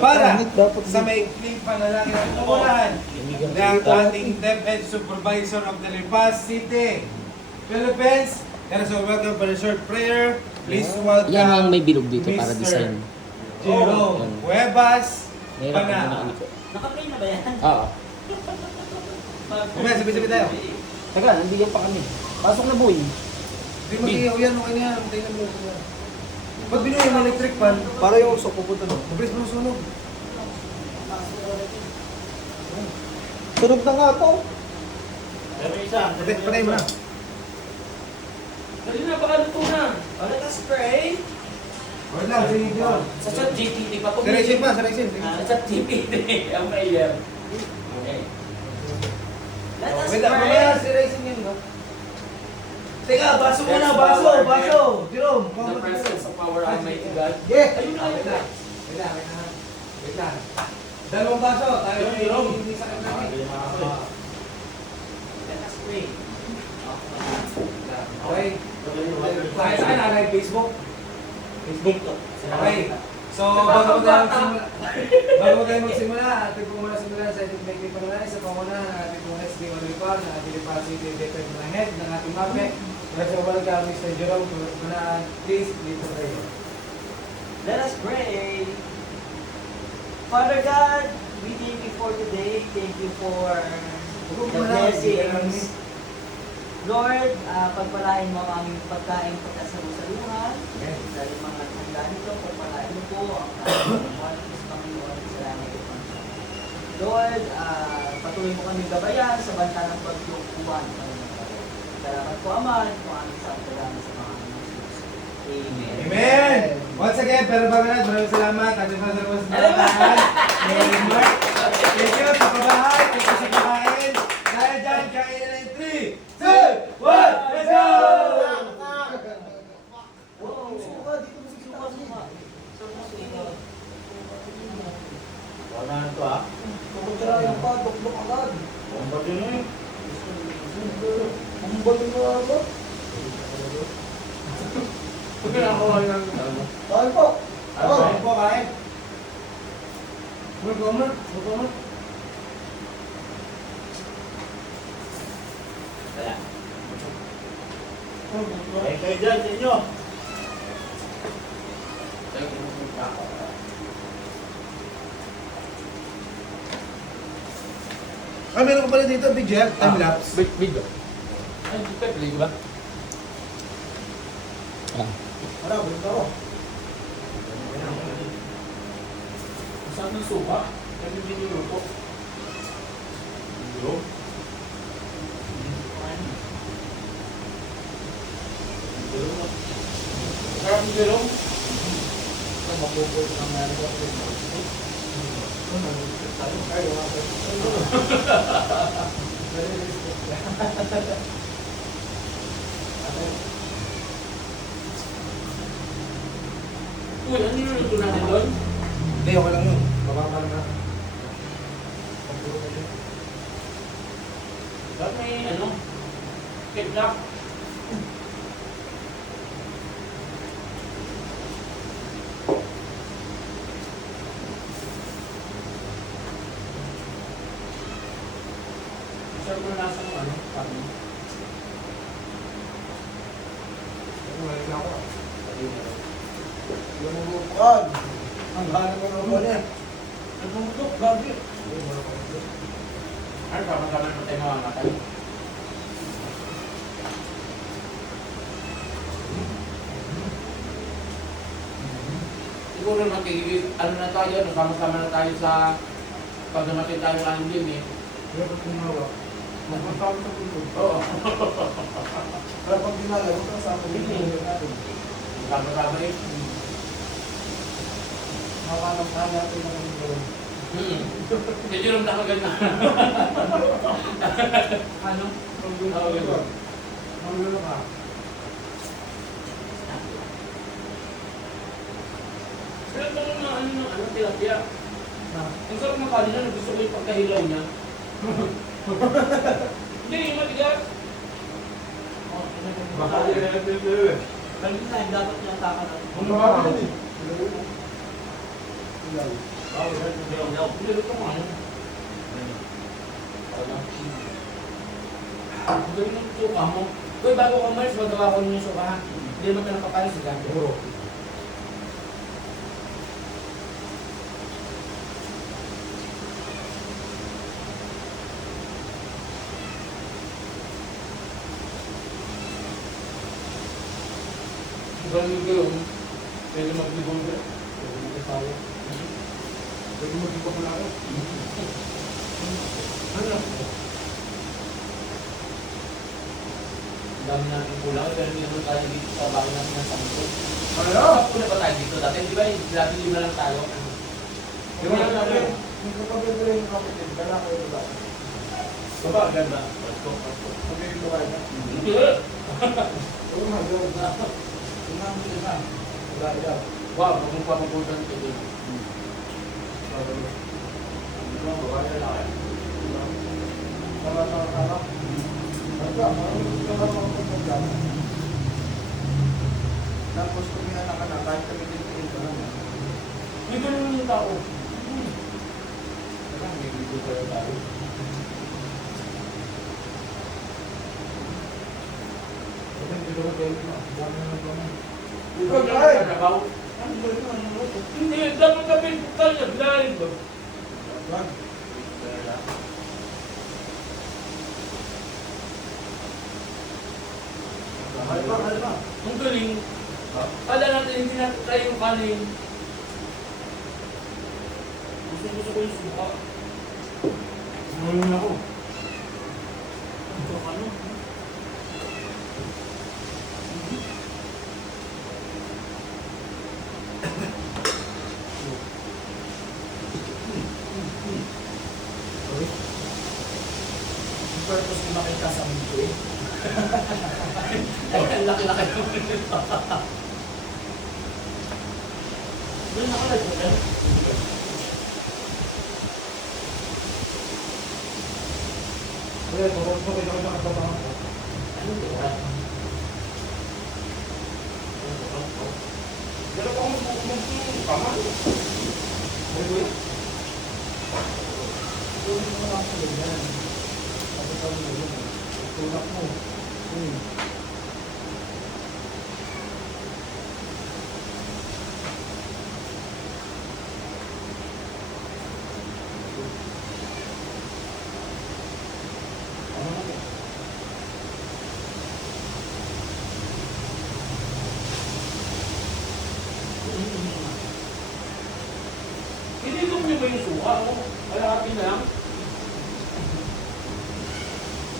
para sa maikling panalangin at tumulan ng ating DepEd Supervisor of the Lipas City, Philippines. And so welcome for a short prayer. Please welcome Yan ang may bilog dito para Mr. design. Jerome Cuevas Pana. ko. Naka-play na ba yan? Oo. Kumaya, sabi-sabi tayo. Taga, nandiyan pa kami. Pasok na boy. Hindi mag-iyaw yan, okay na yan. Tingnan mo. Ba't binuhay yung electric fan? Para yung usok pupunta doon. Mabilis mo sunog. Sunog na nga to. Pati, patay mo na. Dali na, baka luto na. Oh, let us pray. Wala lang, si John. Sa chat GPT pa. Si Raisin pa, si Raisin. Ah, sa chat GPT. Ang maiyam. Okay. Let us Wait lang, mamaya pray. si Raisin yun, no? Teka, baso muna, baso, baso. Jerome, In the presence of our Almighty God. Yeah. Ayun na, ayun na. Wait lang, wait lang. Wait lang. Dalawang baso, tayo Jerome, may Jerome. hindi sa kanya. Let us pray. Okay. Tayo saan na, live Facebook? Facebook to. Okay. So, bago tayo magsimula, bago tayo magsimula, ating po muna simulan sa ating may pangalan sa panguna ng ating pong SD Olipar, ng ating Lipa City Depend na head ng ating MAPE. Kasi wala ka, Mr. Jerome, muna, please, the prayer. Let us pray. Father God, we thank you for today. Thank you for the blessings. Lord, uh, pagpalain mo ang aming pagkain pagkasalusaluhan. Amen. Dahil mga handa nito, pagpalain mo po ang aming mga Panginoon. Salamat po. Lord, uh, patuloy mo kami gabayan sa banta ng uwan. Salamat po, Ama, po aming sa salamat sa mga. Amen. Amen! Once again, pero bago na, maraming salamat. Ating Father was na lahat. Amen. Mark. Thank you sa pabahay. Thank you sa pakain. Dahil dyan, kain na in 3, 2, 1, let's go! Wala na to ah. Pupunta yung pa, duklok agad. Ang bago na eh. Ang balo na agad. Kain po. Ano? Kain po, kain. Move over, move over. Kain kayo dyan sa inyo. Ah, meron ko pala dito, video, time lapse. Wait, video. Ay, play ko ba? Ah. Ano, balik ako. Saan yung suka? Kami biniluto. Bro? Sarap yung mapupul ng meron ko. Ko. Uy, ano yung luto natin doon? Hindi, okay lang yun. Bababa na. Ba't may ano? Kidnap? Sama-sama mamamatay? Siguro magiging, ano na tayo, nasama-sama na tayo sa pag namatay tayo ng angin eh. Pero pag tumawa, magpapawag sa pulo. Oo. Pero pag dinala, huwag kang sa akin. Sama-sama eh. Makanap natin ng. Hmm. Medyo rin nakaganda. Ano? Ganun. Magulo ka. Sarap naman ng ano ng ano, tilapia. Ang sarap ng kanina, gusto ko yung pagkahilaw niya. Hindi, yung matigas. Baka yun. Kanina, dapat niya takan natin. Kung baka, ilaw. Niluto ko ano. Ang galing ng suka mo. Uy, bago ka umalis, magawa ko yung suka ha. Hindi naman ka nakapalis, ha? Oo. Ang galing ko yun. Pwede magbibong ka. Pwede mo dito pala ako. Ano? Dami natin kulang, pero hindi naman tayo dito sa bahay natin ng sampo. Ano? Sampo na ba tayo dito dati? Di ba, dati lima lang tayo. Di ba lang tayo? Yung kapatid ko rin yung kapatid, dala ko yung dala. Baba, ganda. Kapatid ko kayo na. Hindi. Oo nga, gawin na. Tingnan mo na. Wala ilaw. Wow, kung papagutan ko din. Wala sa harap. Wala, marunong ka ka makapagpagdala. Tapos kung may anak na, kahit kami din kayo ka lang. May ganun yung tao. Kaya may video tayo tayo. Ko na naman. Ikaw na lang nakaw. Ano ba yun? Ano? Hindi, dapat kami tayo dahil ba? Wag. Mahal ba? Mahal ba? Ang galing. Kala natin hindi natin try yung kanin. Gusto gusto ko yung suka. Mahal ako. Ito ano? Yung purpose ko makita sa mundo eh. Ay, ang laki-laki ng Doon ako nag Kaya, bakit mo kayo nakatabangan ko? Ano ba? Dala ko ang kamay. Ay, boy. Tulog mo lang sa ganyan. Tapos ang mo yun. Tulak mo. Hmm. Ano na yun? Hindi ko niyo ba yung suka? Oh, Kalahati na lang.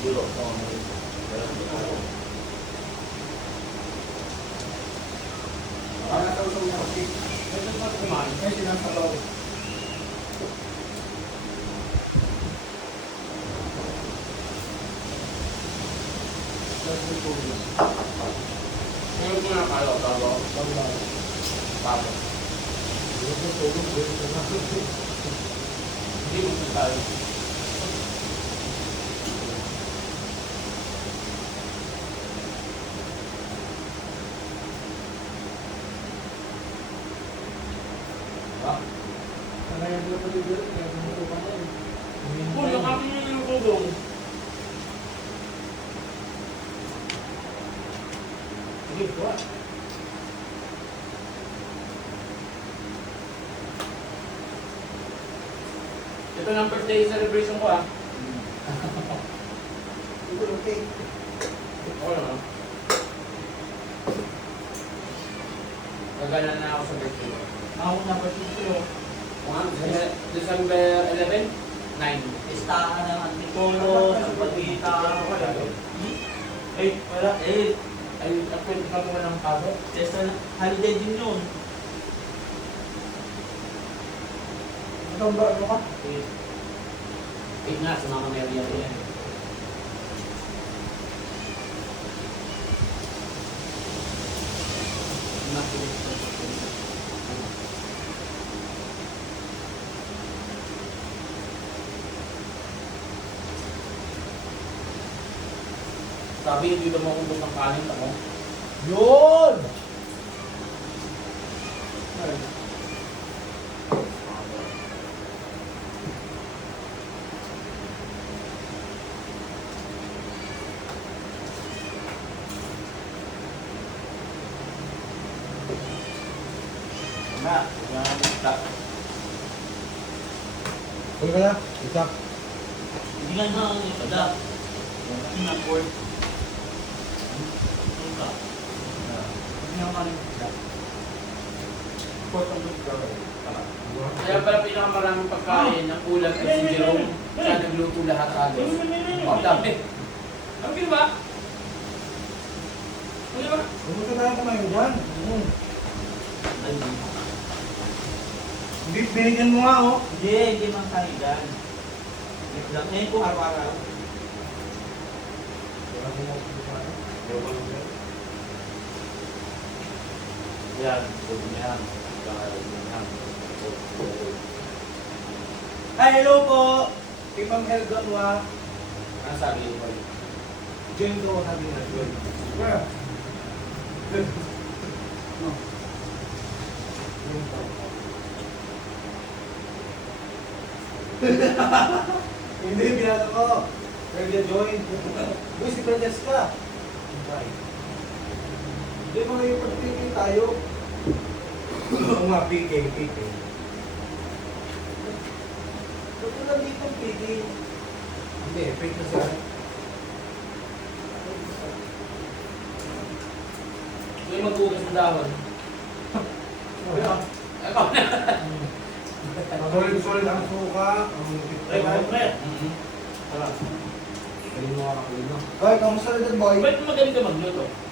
Para daw sa mga kapit. Ito pa kumain. May sinasalaw. Tapos may tulog. Ngayon ko na kalo, talo. Wala. Talo. Tulog mo, tulog, tulog ka na. Hindi mo sa tayo. Kaya yung mga tulog, kaya yung mga tulog ka na. Kung nakakin nyo yung. Sige, kuha. Ito ng birthday celebration ko ah. Ito, okay. Gagana na ako sa birthday ko. Ako na ba ito? December 11, 9. Listahan ng antipolo, sa pagkita. Eh, wala. Eh, Ay, pwede ka mo ng pasok. testa na. Holiday din yun. Ba, ano ka? Eh, eh nga, sa Mama Mary yan. yan. Sabi, hindi daw maubos ng kanin ako. Yun! Na, yan, tak. Pwede ka na? Isa. Hindi nga na, isa. Na, Kaya pala pinakamaraming pagkain ng ulam ay si Jerome. Siya nagluto lahat halos. Ang dami. Ang ginawa? Ang ginawa? Ka na kumain dyan. Hmm. Hindi, binigyan mo nga oh. Hindi, hindi man kayo dyan. Lang. Ngayon po araw-araw. Yan, sabi niya. Yan. Hi, hello po. Ibang Helgon wa. Ano sabi ko? Jen ko sabi na. Yeah. Hindi, binasa ko. Pwede join. Uy, si Francesca. Hindi, mga yung pagpipin tayo. Oo nga, PK, PK. Ba't wala dito PK? Hindi, na siya. Ito yung magbukas ng dahon. Ako na. Solid-solid ang suka. Ang Pre. Kaling mo nga kaling mo. Boy, kamusta na dyan, boy? Ba't magaling ka magluto?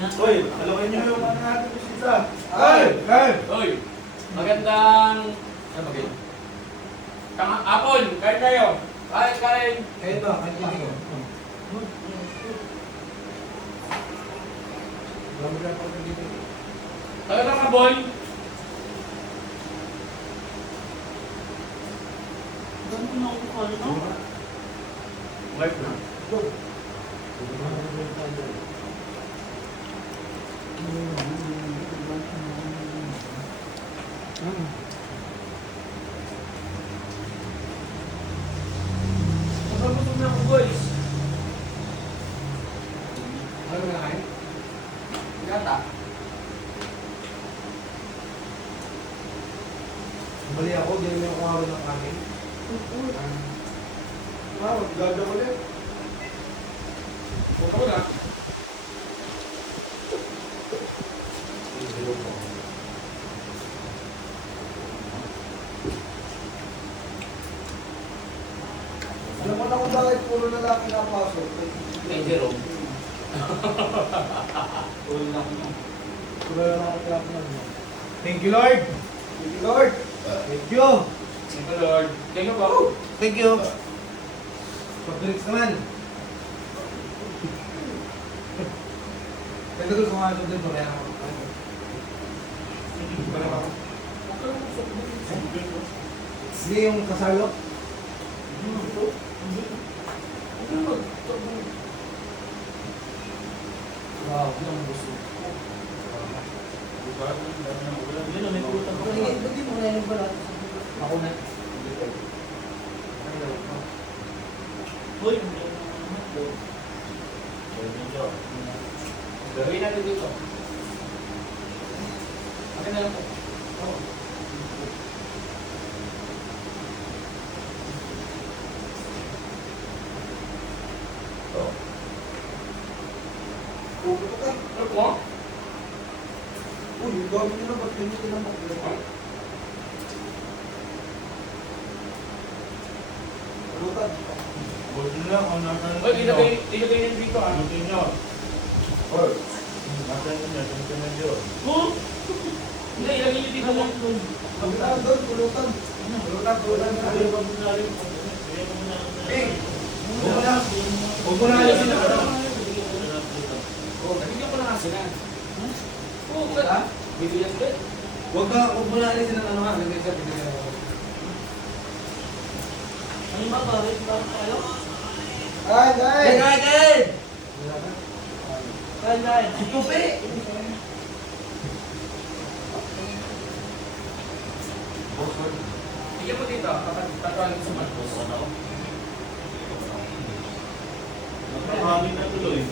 Boy, alamin niyo yung ano natin bisita. Ay! Ay! Hoy! Magandang... Ano ba kayo? Tama, apon! Kain tayo! Kain, kain! Kayo ba? Kayo ba? Dami na pag dito. Tayo lang ka, boy! Wife na. Masarap na ako, boys. Ano na kayo? Gata. Bali ako, di naman ako araw ng kanin. Ah, gagawin ulit. Huwag ko na. Alam mo na kung bakit puro lalaki na pasok. Kay Jerome. Puro lalaki na. Thank you, Lord. Thank you, Lord. Thank you. Thank you, Lord. Thank you po. Thank you. Pag-drinks naman. Ganda ko kung ano din, mamaya ako. Hindi yung kasalo. Wow, yun ang gusto. Yun, may pulutan ko. Ba't di mo na yung balat? Ako na. Hoy, Gawin natin dito. Akin na lang po. Pupunta ka. Ano po? Uy, yung gawin nyo na, ba't ganyan tinambak nyo? Lutan. Uy, ilagay, ilagay nyo dito ah. Or, Oh! Hindi, ilagay nyo dito lang. Pulutan doon, pulutan. Pulutan, pulutan. Eh, huwag mo na. Huwag mo na alisin na ano. Oh, na sila. Oo, ba't? Bibigyan ko eh. Huwag ka, huwag mo na alisin ang ano ha. Bigyan ako. ano ba ba? Wait, ba kayo? Ay, ay! Ay, ay! Kain, kain. Tupi! Bigyan mo dito. Tatuan ko sa Marcos. Marami na tuloy.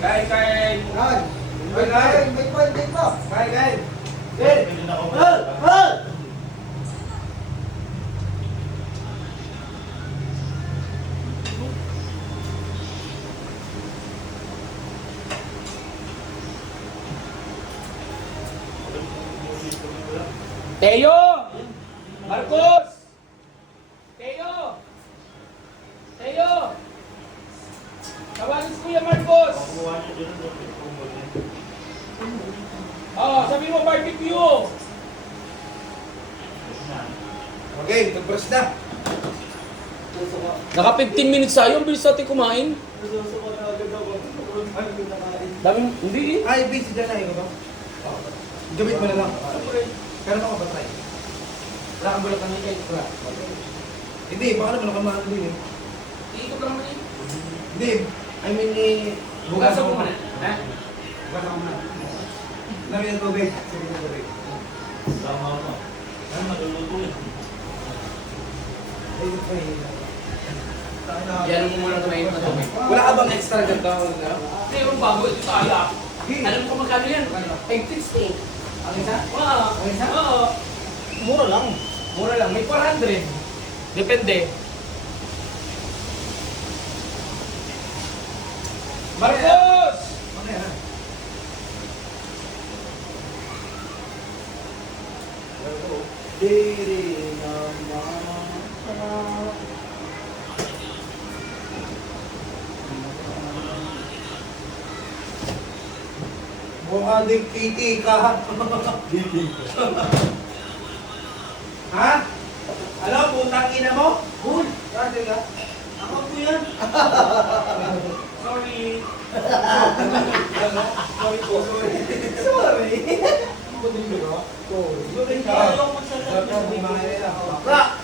Kain, kain. Kain! Kain, kain! May point din pa! Kain, kain! Teo! Marcos! Teo! Teo! Tawagin si Kuya Marcos! Oh, sabi mo barbecue! Okay, nag-brush na. Naka 15 minutes tayo, ang bilis natin kumain. Ako. Daming, hindi eh. Ay, busy dyan na ba? Gamit mo na lang. Kaya ako ba try? Wala kang bulak ng ikay. Wala. Hindi, baka naman ako mahal din eh. Iikot lang naman eh. Hindi, I mean eh... Bukasan mo muna. Ha? Bukasan mo muna. Lami ng tubig. Sige ng tubig. Ay, ay, Yan mo muna tumayin na tubig. Wala ka bang extra ganito? Ano? Hindi, yung bago ito tayo ah. Alam kung magkano yan? Egg tips eh. Ang isa? Oo. Ang isa? Oo. Mura lang. Mura lang. May 400. Depende. Marcos! Mamaya na. Diri naman. Mukha din PT ka. ha? Alam, putang ina mo? Cool. Kasi ka? Ako po yan. Sorry. Sorry po, sorry. Sorry. Sorry ka. Ra!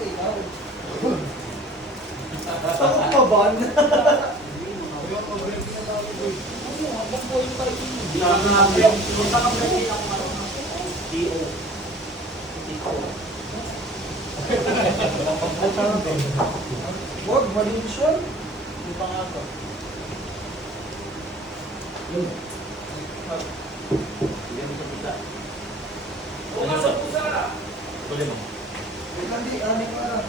Takot mo ba? Huwag, malinis yun. Hindi pa nga to. Bukas sa pusa. Wait lang, di. Ano pa?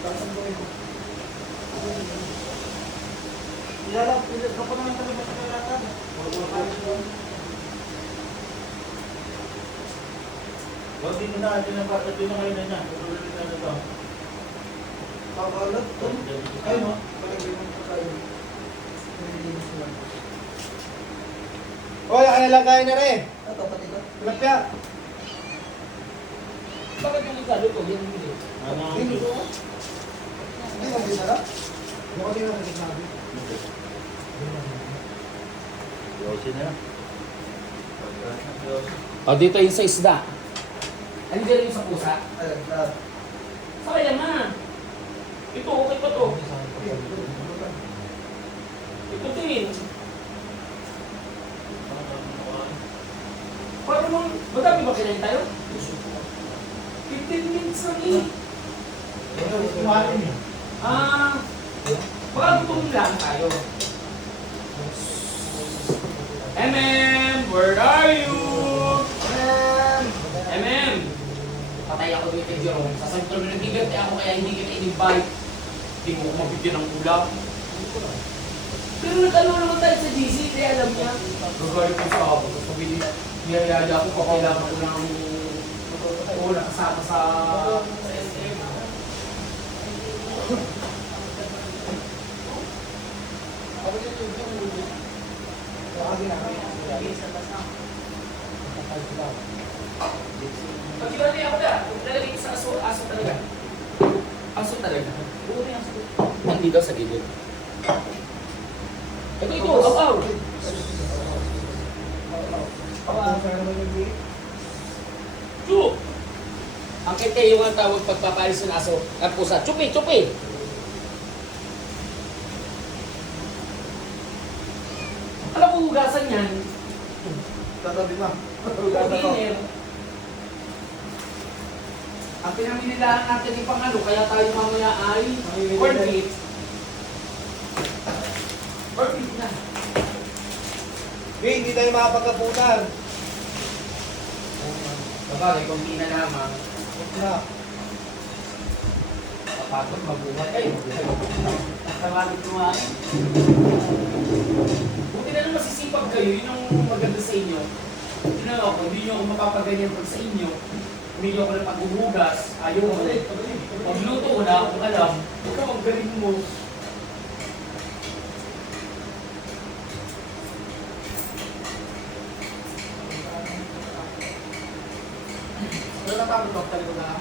Tapos ko ito. Ilalap, ilalap. Kapag naman talaga sa kalatan. Huwag din na natin ang bata. Na kayo na niya. Tutuloy na ito. Pakalat. Ayun o. Palagay mo pa kayo. Nililinis lang. Hoy, ang nilagay na rin. Ito, pati ko. Tilapia. Bakit yung ikalo ko? Yan hindi. Hindi ko. Hindi mo dinala? Hindi ko din nagsasabi. O, dito yung sa isda. Nandiyan yung sa pusa. Lahat. Sayang na. Ito, okay pa to. Ito din. Paano mong, madami ba kinain tayo? 15 minutes lang eh. Kumain niya. Ah, gutom lang tayo. MM, where are you? MM! Patay ako dito kay Jerome. Sasabi ko naman nagigante ako kaya hindi kita in-invite. Hindi mo ko mabigyan ng ulam. Pero nag-ano naman tayo sa GC, kaya alam niya. Gagalit ko sa ako. Sabi niya, niyayaya ako pa kailangan ko ng oo, nakasama sa, sa SM. Pag ginati ako na, lalagay ko sa aso, aso talaga. Aso talaga. Oo, may aso. Nandito sa gilid. Ito, ito, aw, aw. Chu! Ang kete yung ang tawag pagpapalis ng aso at pusa. Chupi, chupi! Alam mo, hugasan yan. Tatabi na. Cleaner. Ang pinaminilaan natin yung pangalo, kaya tayo mamaya ay corn beef. Corn beef na. Hey, hindi tayo makapagkaputan. Sabagay, konti na lamang. Huwag na. Kapagod, mabuhat kayo. Tawagin ko nga. Buti na lang masisipag kayo, yun ang maganda sa inyo. Yun lang ako, hindi nyo ako mapapaganyan pag sa inyo. Hindi nyo ako na paghuhugas, ayaw ko. Pagluto, wala akong alam. Ikaw, ang galing mo. Pero napapagod talaga na.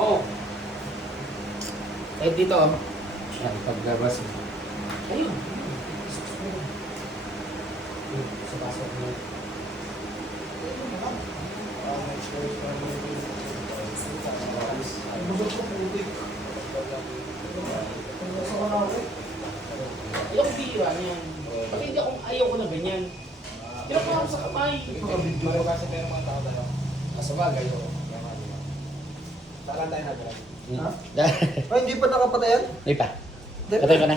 Oo. Eh dito, oh. Yan, paglabas mo. ayun. Sa pasok mo. Ayoko bihira niyan. Pag hindi ako, ayoko na ganyan. Tira pa ako sa kamay. Video kasi meron mga tao tayo. Masabagay, oo. Saan tayo nagre? Ay, hindi pa nakapatayan? Hindi pa. Patay ka na.